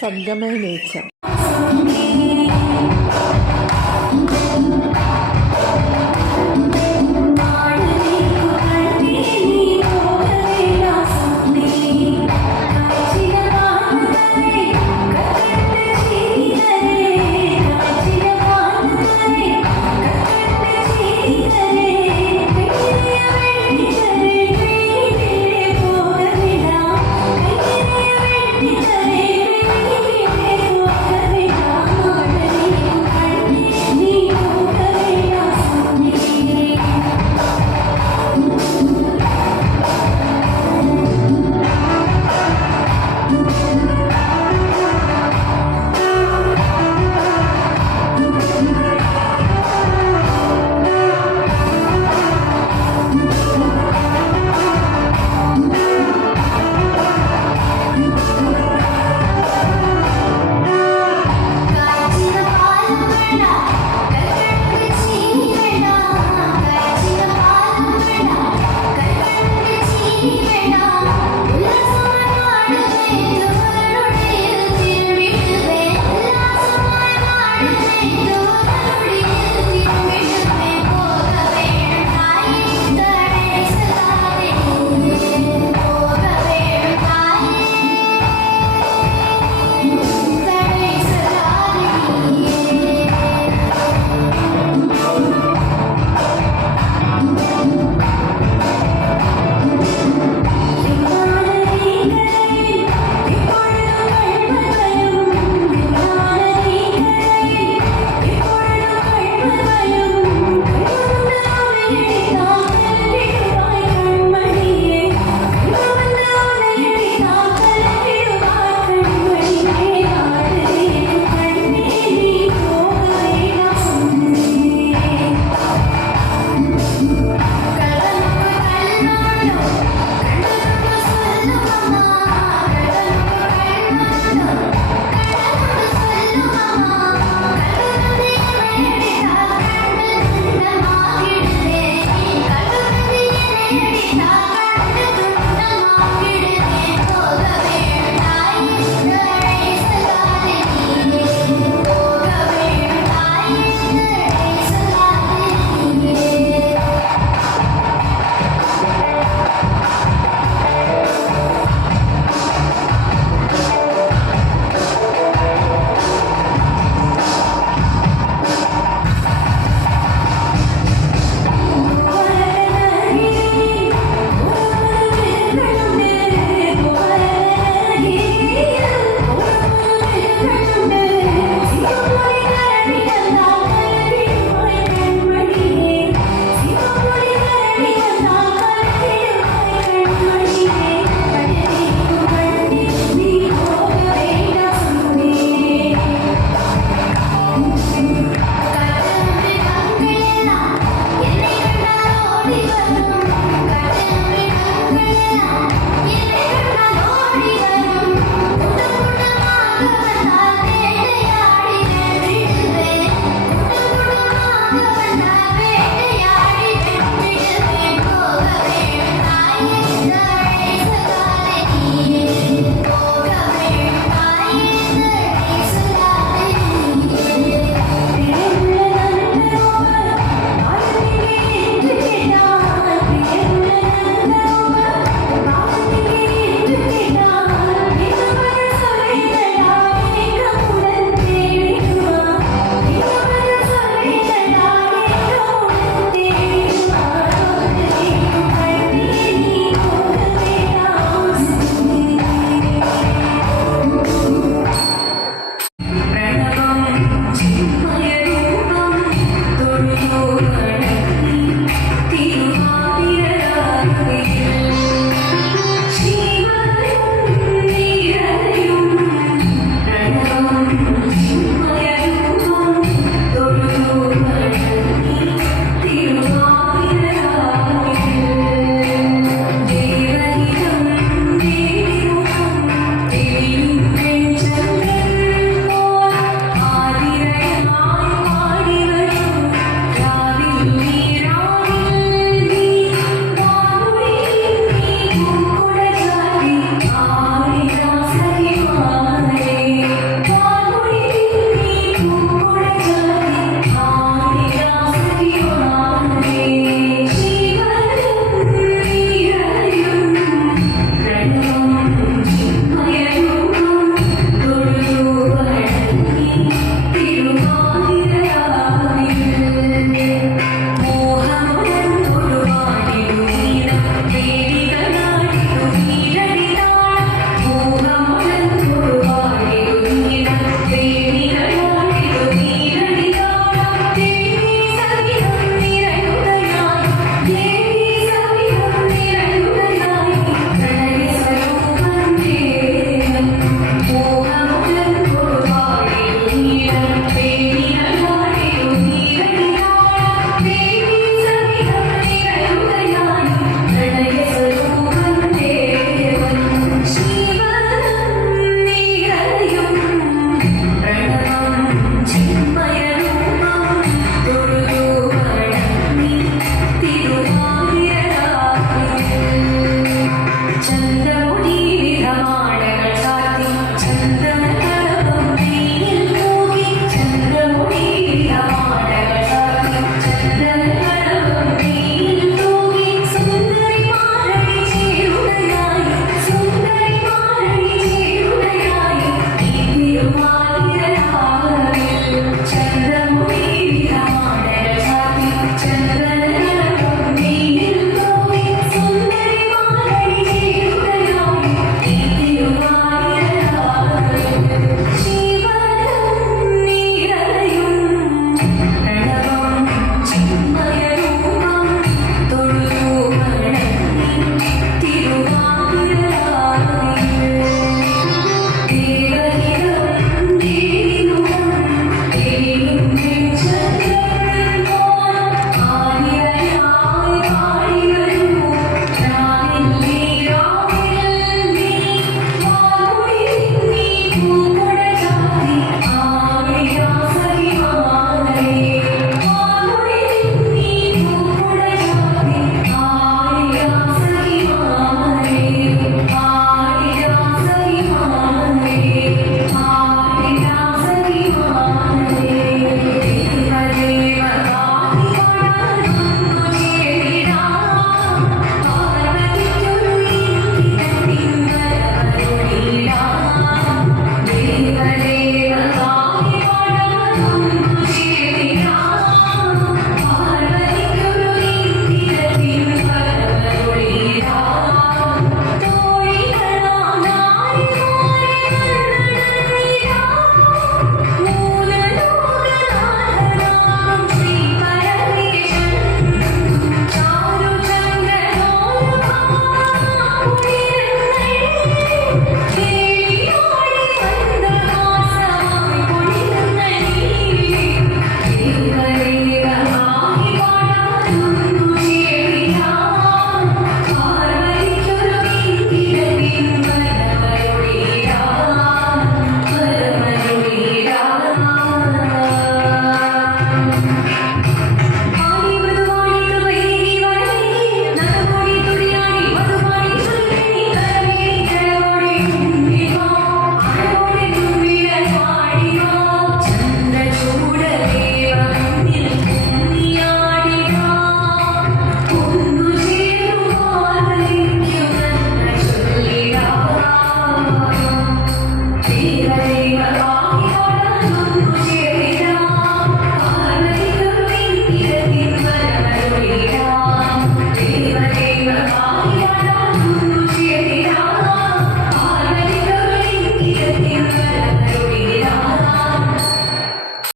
ശബ്ദമേ nature